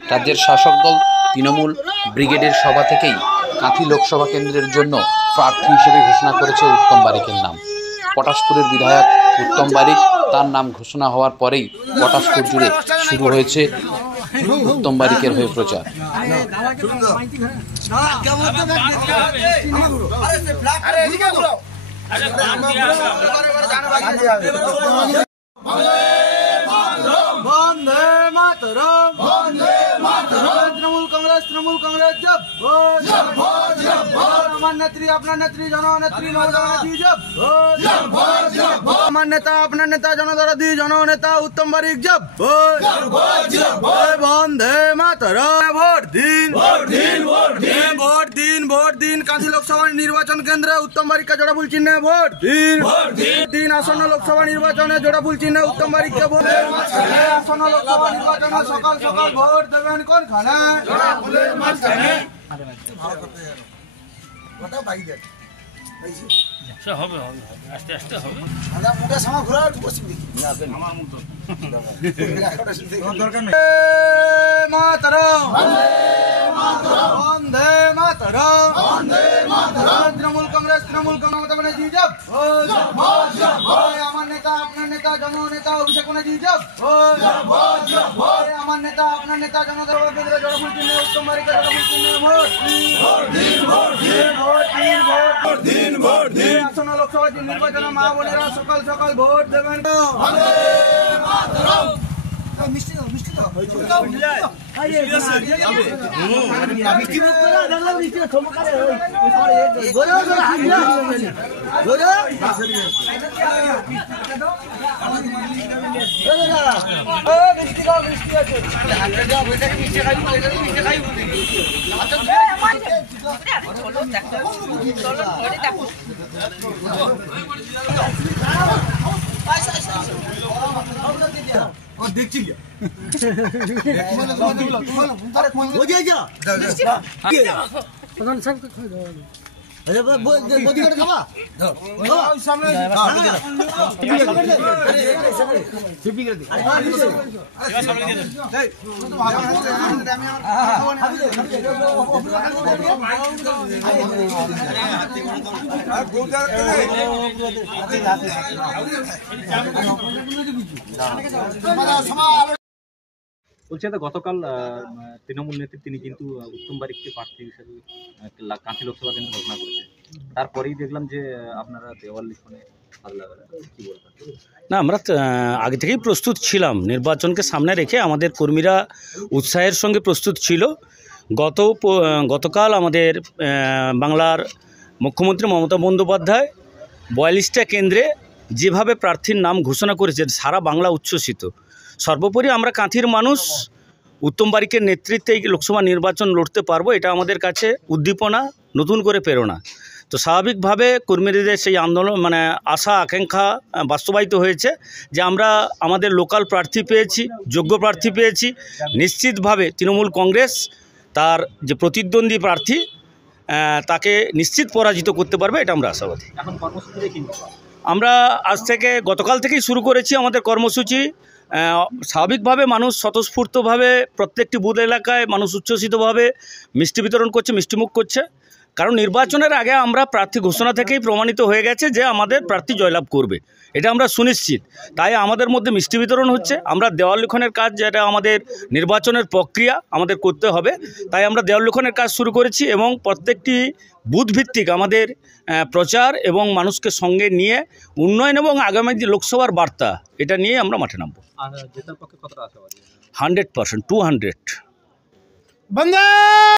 রাজ্যের শাসক দল তৃণমূল ব্রিগেডের সভা থেকেই কাঁথি লোকসভা কেন্দ্রের জন্য প্রার্থী হিসেবে ঘোষণা করেছে উত্তম বারিকের নাম। পটাশপুরের বিধায়ক উত্তম বারিক, তার নাম ঘোষণা হওয়ার পরেই পটাশপুর জুড়ে শুরু হয়েছে উত্তম বারিকের হয়ে প্রচার। तृणमूल कांग्रेस जब हमारे नेत्री अपना नेत्री जननेत्री नवजवानी जब हमारे नेता अपना नेता जनदरदी जननेता उत्तम बारिक जब वंदे मातरम। ভোট দিন কাঁথি লোকসভা নির্বাচন কেন্দ্রে উত্তম বারিককে জোড়াফুল চিহ্নে ভোট দিন। আসন্ন লোকসভা নির্বাচনে জোড়াফুল চিহ্নে উত্তম বারিককে ভোট। আসন্ন লোকসভা নির্বাচনে সকাল সকাল ভোট দেবেন কোনখানে? আস্তে আস্তে হবে। মাতরম वंदे मातरम। तृणमूल कांग्रेस ममता बनर्जी जब हमारे नेता अपना नेता जननेता अभिषेक बनर्जी जब हमारे नेता अपना नेता जनता केंद्र जड़फुल चिन्ह उत्तम बारिक जड़फुल चिन्ह भोट दिन। আসন্ন লোকসভা নির্বাচনে মা বোনেরা সকাল সকাল ভোট দেবেন। মিষ্টি দেখছি বলছি দাদা, গতকাল তৃণমূল নেত্রী তিনি কিন্তু উত্তম বারিককে প্রার্থী হিসেবে কাঁথি লোকসভা কেন্দ্রে ঘোষণা করেছে। তারপরেই দেখলাম যে আপনারা দেওয়াল লিখনে কি বলবেন? না, আমরা আগে থেকেই প্রস্তুত ছিলাম। নির্বাচনকে সামনে রেখে আমাদের কর্মীরা উৎসাহের সঙ্গে প্রস্তুত ছিল। গতকাল আমাদের বাংলার মুখ্যমন্ত্রী মমতা বন্দ্যোপাধ্যায় 42টা কেন্দ্রে যেভাবে প্রার্থীর নাম ঘোষণা করেছেন, সারা বাংলা উচ্ছ্বসিত। সর্বোপরি আমরা কাঁথির মানুষ উত্তম বারিকের নেতৃত্বে এই লোকসভা নির্বাচন লড়তে পারবো, এটা আমাদের কাছে উদ্দীপনা, নতুন করে প্রেরণা। তো স্বাভাবিকভাবে কর্মীদের সেই আন্দোলন আশা আকাঙ্ক্ষা বাস্তবায়িত হয়েছে যে আমরা আমাদের লোকাল প্রার্থী পেয়েছি, যোগ্য প্রার্থী পেয়েছি। নিশ্চিতভাবে তৃণমূল কংগ্রেস তার যে প্রতিদ্বন্দ্বী প্রার্থী তাকে নিশ্চিত পরাজিত করতে পারবে, এটা আমরা আশাবাদী। এখন কর্মসূচিতে কি আমরা আজ থেকে গতকাল থেকেই শুরু করেছি আমাদের কর্মসূচি। স্বাভাবিকভাবে মানুষ স্বতঃস্ফূর্তভাবে প্রত্যেকটি বুথ এলাকায় মানুষ উচ্ছ্বসিতভাবে মিষ্টি বিতরণ করছে, মিষ্টিমুখ করছে। কারণ নির্বাচনের আগে আমরা প্রার্থী ঘোষণা থেকেই প্রমাণিত হয়ে গেছে যে আমাদের প্রার্থী জয়লাভ করবে, এটা আমরা সুনিশ্চিত। তাই আমাদের মধ্যে মিষ্টি বিতরণ হচ্ছে। আমরা দেওয়াল লিখনের কাজ, যেটা আমাদের নির্বাচনের প্রক্রিয়া আমাদের করতে হবে, তাই আমরা দেওয়াল লিখনের কাজ শুরু করেছি এবং প্রত্যেকটি বুথ ভিত্তিক আমাদের প্রচার এবং মানুষকে সঙ্গে নিয়ে উন্নয়ন এবং আগামী যে লোকসভার বার্তা, এটা নিয়ে আমরা মাঠে নামবো। আর জেতার পক্ষে কতটা আশাবাদী? 100%, 200।